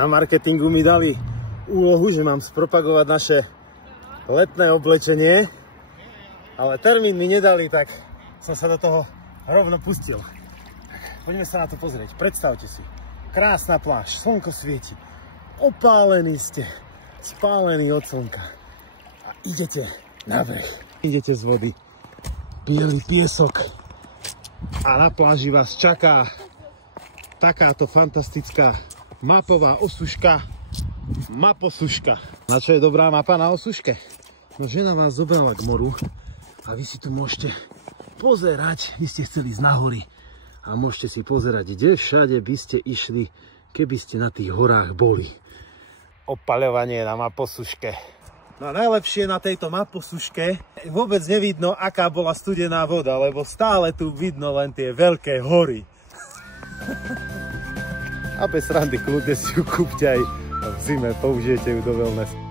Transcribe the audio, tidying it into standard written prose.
Na marketingu mi dali úlohu, že mám spropagovať naše letné oblečenie, ale termín mi nedali, tak som sa do toho rovno pustil. Poďme sa na to pozrieť. Predstavte si, krásna pláž, slnko svieti, opálení ste, spálení od slnka a idete na breh. Idete z vody, biely piesok a na pláži vás čaká takáto fantastická mapová osuška, maposuška. Na čo je dobrá mapa na osuške? No žena vás zobrala k moru a vy si tu môžete pozerať, vy ste chceli ísť na hory a môžete si pozerať, kde všade by ste išli, keby ste na tých horách boli. Opaľovanie na maposuške. No a najlepšie na tejto maposuške vôbec nevidno, aká bola studená voda, lebo stále tu vidno len tie veľké hory. A bez randy kľudne si ju kúpte aj v zime, použijete ju do wellness.